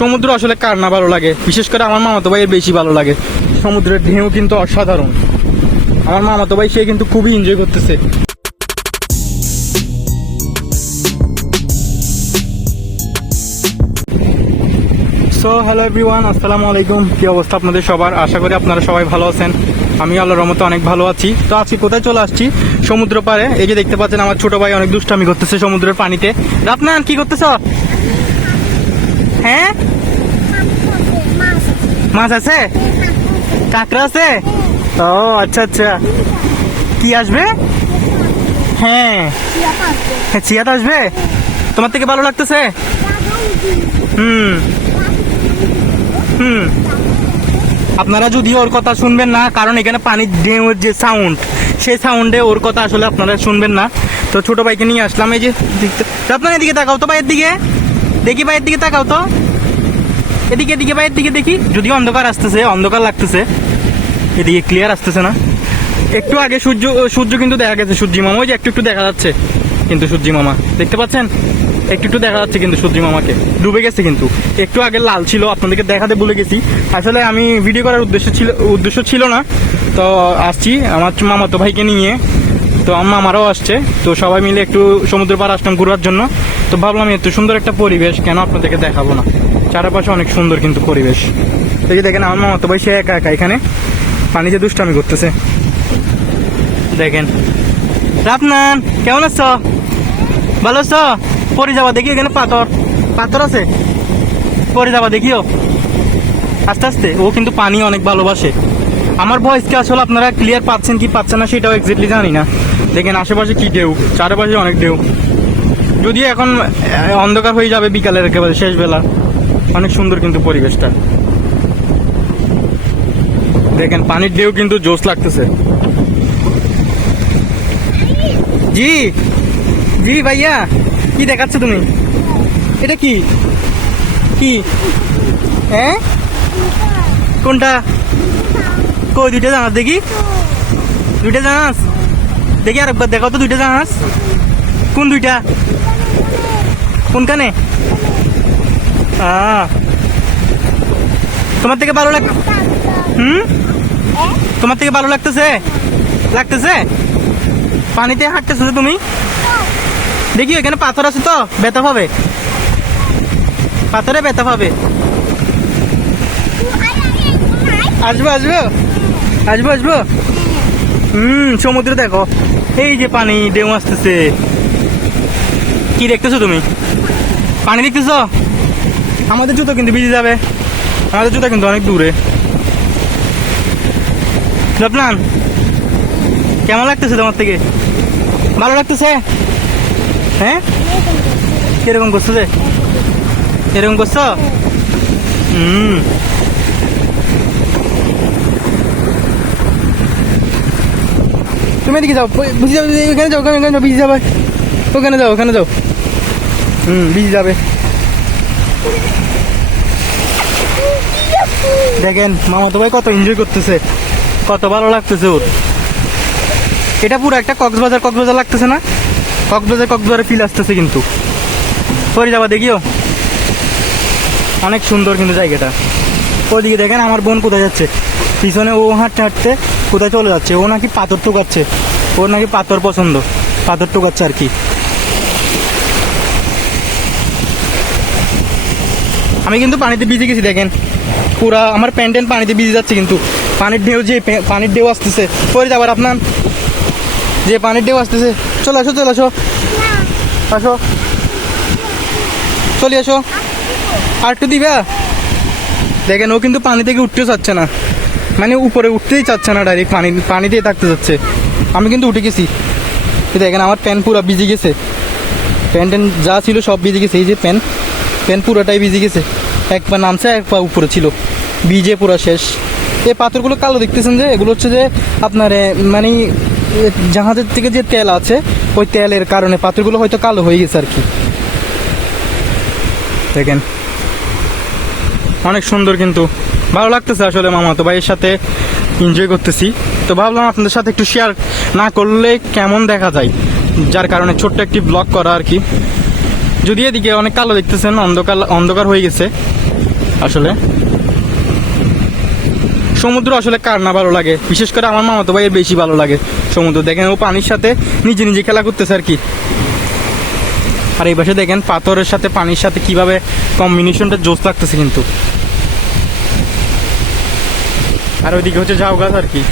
সমুদ্র আসলে কার না ভালো লাগে? বিশেষ করে আমার মামাতো ভাইয়ের বেশি ভালো লাগে। সমুদ্রের ঢেউ কিন্তু অসাধারণ। আমার মামাতো ভাই, সে কিন্তু খুবই এনজয় করতেছে। সো হ্যালো এভরিওয়ান আসসালামু আলাইকুম। কি অবস্থা আপনাদের সবার? আশা করি আপনারা সবাই ভালো আছেন। আমি আল্লাহর রহমতে অনেক ভালো আছি। তো আজকে কোথায় চলে আসছি? সমুদ্র পারে এই যে দেখতে পাচ্ছেন, আমার ছোট ভাই অনেক দুষ্টামি করতেছে সমুদ্রের পানিতে। রাতনান কি করতেছ? হ্যাঁ? মাছ আছে? কাঁকড়া আছে? ও আচ্ছা আচ্ছা। কি আসবে? হ্যাঁ। হ্যাঁ চিয়াত আসবে? তোমার থেকে ভালো লাগতেছে? হুম। হুম। আপনারা যদি ওর কথা শুনবেন না, কারণ এখানে পানির ঢেউয়ের যে সাউন্ড সেই সাউন্ডে ওর কথা আসলে আপনারা শুনবেন না। তো ছোট ভাইকে নিয়ে আসলাম, এই যে দেখতে আপনার এদিকে তাকাও, তো ভাইয়ের দিকে। দেখি ভাইয়ের দিকে তাকাও তো। এদিকে এদিকে ভাইয়ের দিকে দেখি। যদি অন্ধকার আসতেছে, অন্ধকার লাগতেছে। এদিকে ক্লিয়ার আসতেছে না। একটু আগে সূর্য সূর্য কিন্তু দেখা গেছে, সূর্যি মামা। ওই যে একটু একটু দেখা যাচ্ছে কিন্তু সূর্যি মামা। দেখতে পাচ্ছেন? একটু একটু দেখা যাচ্ছে কিন্তু সূর্যি মামাকে। ডুবে গেছে কিন্তু। একটু আগে লাল ছিল, আপনাদেরকে দেখাতে ভুলে গেছি। আসলে আমি ভিডিও করার উদ্দেশ্য ছিল উদ্দেশ্য ছিল না। তো আসছি, আমার মামাতো ভাইকে নিয়ে। তো আমার মামারাও আসছে। তো সবাই মিলে একটু সমুদ্র পার আসলাম ঘোরার জন্য। তো ভাবলাম এত সুন্দর একটা পরিবেশ, কেন আপনাদেরকে দেখাবো না? চারপাশে অনেক সুন্দর কিন্তু পরিবেশ। এই যে দেখেন আমার মামাতো ভাই সে একা একা এখানে। পানি পানিতে দুষ্টামি করতেছে। দেখেন। রাতনান, কেমন আছো? ভালো আছো? পরে যাবা দেখি এখানে পাথর। পাথর আছে? পরে যাবা দেখিও। আস্তে আস্তে, ও কিন্তু পানি অনেক ভালোবাসে। আমার ভয়েসকে আসলে আপনারা ক্লিয়ার পাচ্ছেন কি পাচ্ছেন না, সেটাও এক্স্যাক্টলি জানি না। দেখেন আশেপাশে কি ঢেউ? চারপাশে অনেক ঢেউ। যদিও এখন অন্ধকার হয়ে যাবে বিকালের একেবারে শেষ বেলা। অনেক সুন্দর কিন্তু পরিবেশটা। দেখেন, পানির ঢেউ কিন্তু জোশ লাগতেছে। জি জি ভাইয়া, কি দেখাচ্ছ তুমি? এটা কি? কি? হ্যাঁ? কোনটা? কই, দুইটা জানাস দেখি। দুইটা জানাস? দেখি আরেকবার দেখাও তো দুইটা জাহাজ। কোন দুইটা? কোনখানে। তোমার থেকে ভালো লাগ হুম? তোমার থেকে ভালো লাগতেছে? লাগতেছে? পানিতে হাঁটতেছো তুমি? দেখি, এখানে পাথর আছে তো, ব্যথা পাবে? পাথরে ব্যথা পাবে। আসব আসব। আসব আসব। হুম, সমুদ্র দেখো। এই যে পানি, ঢেউ আসতেছে। কি দেখতেছো তুমি? পানি দেখতেছো? আমাদের জুতো কিন্তু ভিজে যাবে। আমাদের জুতো কিন্তু অনেক দূরে। জপনান কেমন লাগতেছে তোমার থেকে? ভালো লাগতেছে? হ্যাঁ? কীরকম করছ যে? এরকম করছ? হুম। তুমি এদিকে যাও বুঝে যাবে ওখানে যাও ওখানে যাও বিজি যাবে। ওখানে যাও ওখানে যাও। হুম বিজি যাবে। দেখেন, মামা তো ভাই কত এনজয় করতেছে। কত ভালো লাগতেছে ওর। এটা পুরো একটা কক্সবাজার কক্সবাজার লাগতেছে না? কক্সবাজার, কক্সবাজারে ফিল আসতেছে কিন্তু। পরে যাবা, দেখিও। অনেক সুন্দর কিন্তু জায়গাটা। ওইদিকে দেখেন, আমার বোন কোথায় যাচ্ছে? পিছনে ও হাঁটতে হাঁটতে কোথায় চলে যাচ্ছে? ও নাকি পাথর টুকাচ্ছে ওর নাকি পাথর পছন্দ। পাথর টুকাচ্ছে আর কি। আমি কিন্তু পানিতে ভিজে গেছি, দেখেন। পুরা আমার প্যান্টেন পানিতে ভিজে যাচ্ছে কিন্তু। পানির ঢেউ যে পানির ঢেউ আসতেছে। পরে যাবার আপনার? যে পানির ঢেউ আসতেছে। চলে আসো চলে আসো। আসো। চলে আসো। আর একটু দিবা? দেখেন, ও কিন্তু পানি থেকে উঠতেও চাচ্ছে না। মানে উপরে উঠতেই চাচ্ছে না ডাইরেক্ট পানি পানিতেই থাকতে যাচ্ছে। আমি কিন্তু উঠে গেছি। দেখেন, আমার প্যান্ট পুরো ভিজে গেছে। প্যান্ট ট্যান্ট যা ছিল সব ভিজে গেছে, এই যে প্যান্ট প্যান্ট পুরোটাই ভিজে গেছে। এক পা নামছে, এক পা উপরে ছিল। ভিজে পুরো শেষ। এই পাথরগুলো কালো দেখতেছেন যে, এগুলো হচ্ছে যে আপনার মানে জাহাজের থেকে যে তেল আছে, ওই তেলের কারণে পাথরগুলো হয়তো কালো হয়ে গেছে আর কি। দেখেন। অনেক সুন্দর কিন্তু। ভালো লাগতেছে আসলে মামাতো ভাইয়ের সাথে এনজয় করতেছি। তো ভাবলাম আপনাদের সাথে একটু শেয়ার না করলে কেমন দেখা যায়? যার কারণে ছোট্ট একটি ব্লগ করা আর কি। যদি এদিকে অনেক কালো দেখতেছেন, অন্ধকার অন্ধকার হয়ে গেছে আসলে। সমুদ্র আসলে কার না ভালো লাগে? বিশেষ করে আমার মামাতো ভাইয়ের বেশি ভালো লাগে। সমুদ্র দেখেন, ও পানির সাথে নিজে নিজে খেলা করতেছে আর কি। আর এই পাশে দেখেন, পাথরের সাথে পানির সাথে কীভাবে কম্বিনেশনটা জোস লাগতেছে কিন্তু। আর ওইদিকে হচ্ছে ঝাউ গাছ আর কি।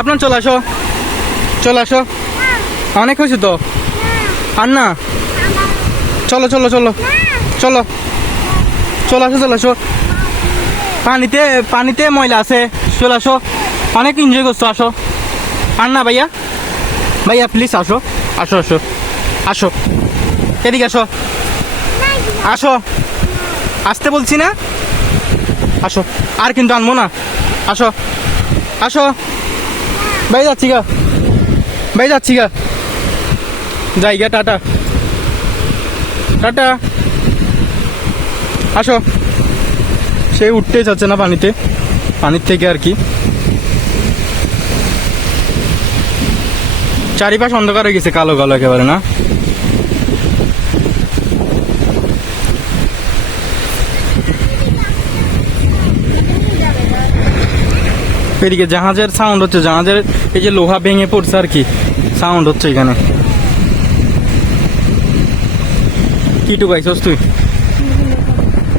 আপনার চলে আসো। চলে আসো। অনেক হয়েছে তো? আর না চলো চলো চলো। চলো। চলে আসো চলে আসো। পানিতে পানিতে ময়লা আছে। চলে আসো। অনেক এনজয় করছ, আসো। আর না ভাইয়া? ভাইয়া প্লিজ আসো। আসো আসো। আসো। এদিকে আসো। আসো। আসতে বলছি না? আসো, আর কিন্তু আনব না। আসো আসো। ভাই যাচ্ছি গা। ভাই যাচ্ছি গা। যাই গা, টাটা। টাটা। আসো। সে উঠতে যাচ্ছে না পানিতে। পানির থেকে আর কি। চারিপাশ অন্ধকার হয়ে গেছে, কালো কালো একেবারে, না? এদিকে জাহাজের সাউন্ড হচ্ছে জাহাজের এই যে লোহা ভেঙে পড়ছে আর কি সাউন্ড হচ্ছে এখানে। কি টু টুকাইছস তুই?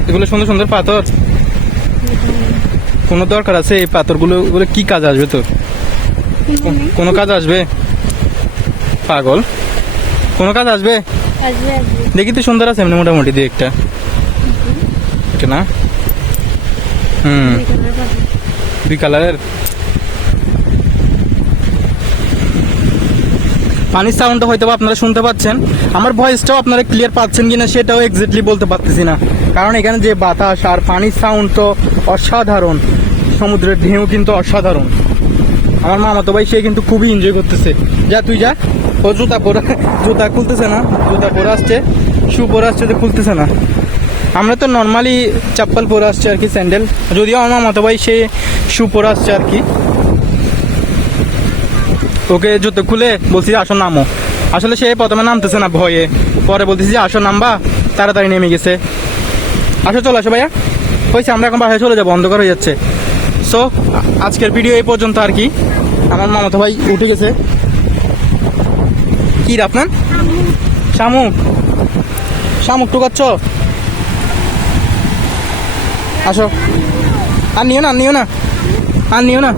এগুলো সুন্দর সুন্দর পাথর। কোনো দরকার আছে এই পাথরগুলো? ওগুলো কি কাজ আসবে তোর? কোনো কাজ আসবে? পাগল। কোনো কাজ আসবে? দেখি তো সুন্দর আছে এমনি মোটামুটি দিয়ে একটা। না? হুম। দুই কালারের পানির সাউন্ডটা হয়তো আপনারা শুনতে পাচ্ছেন। আমার ভয়েসটাও আপনারা ক্লিয়ার পাচ্ছেন কিনা সেটাও এক্স্যাক্টলি বলতে পারতেছি না। কারণ এখানে যে বাতাস আর পানির সাউন্ড তো অসাধারণ। সমুদ্রের ঢেউ কিন্তু অসাধারণ। আমার মামাতো ভাই, সে কিন্তু খুবই এনজয় করতেছে। যা, তুই যা। ও জুতা পরে জুতা খুলতেছে না। জুতা পরে আসছে। শু পরে আসছে যে খুলতেছে না। আমরা তো নর্মালি চাপ্পল পরে আসছি আর কি স্যান্ডেল যদিও আমার মামাতো ভাই সে শু পরে আসছে আর কি। ওকে জুতো খুলে বলছি, আসো নামো। আসলে সে প্রথমে নামতেছে না ভয়ে। পরে বলতেছি, যে আসো, নামবা। তাড়াতাড়ি নেমে গেছে। আসো, চলে আসো ভাইয়া। হয়েছে আমরা এখন বাসায় চলে যাব, অন্ধকার হয়ে যাচ্ছে। সো আজকের ভিডিও এই পর্যন্ত আর কি। আমার মামাতো ভাই উঠে গেছে। কি আপনার? শামুক। শামুক টুকাচ্ছ আসো। আর নিও না নিও না। আর নিও না।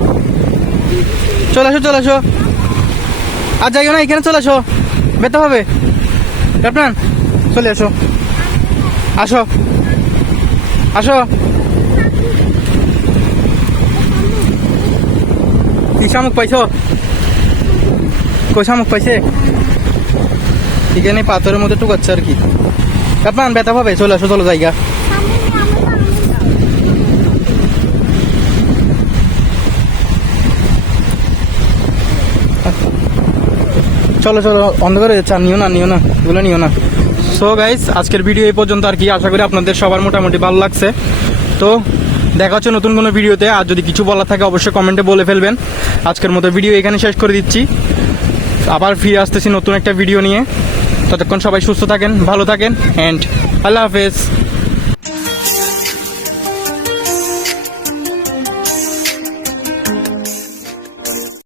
চলে আসো চলে আসো। আর যাইও না, এখানে চলে আসো। বেতে হবে। আপনার চলে আসো। আসো। আসো। কি শামুক পাইছো? কই শামুক পাইছে? এখানে পাথরের মধ্যে টুকাচ্ছে আর কি। আপনার ব্যথা পাবে? চলে আসো, চলো, জায়গা। চলো চলো, অন্ধকার যাচ্ছে আর নিও না নিও না, এগুলো নিও না। সো গাইস আজকের ভিডিও এই পর্যন্ত আর কি। আশা করি আপনাদের সবার মোটামুটি ভালো লাগছে। তো, দেখা হচ্ছে নতুন কোনো ভিডিওতে আর যদি কিছু বলার থাকে, অবশ্যই কমেন্টে বলে ফেলবেন। আজকের মতো ভিডিও এখানে শেষ করে দিচ্ছি। আবার ফিরে আসতেছি নতুন একটা ভিডিও নিয়ে। ততক্ষণ সবাই সুস্থ থাকেন, ভালো থাকেন অ্যান্ড আল্লাহ হাফেজ।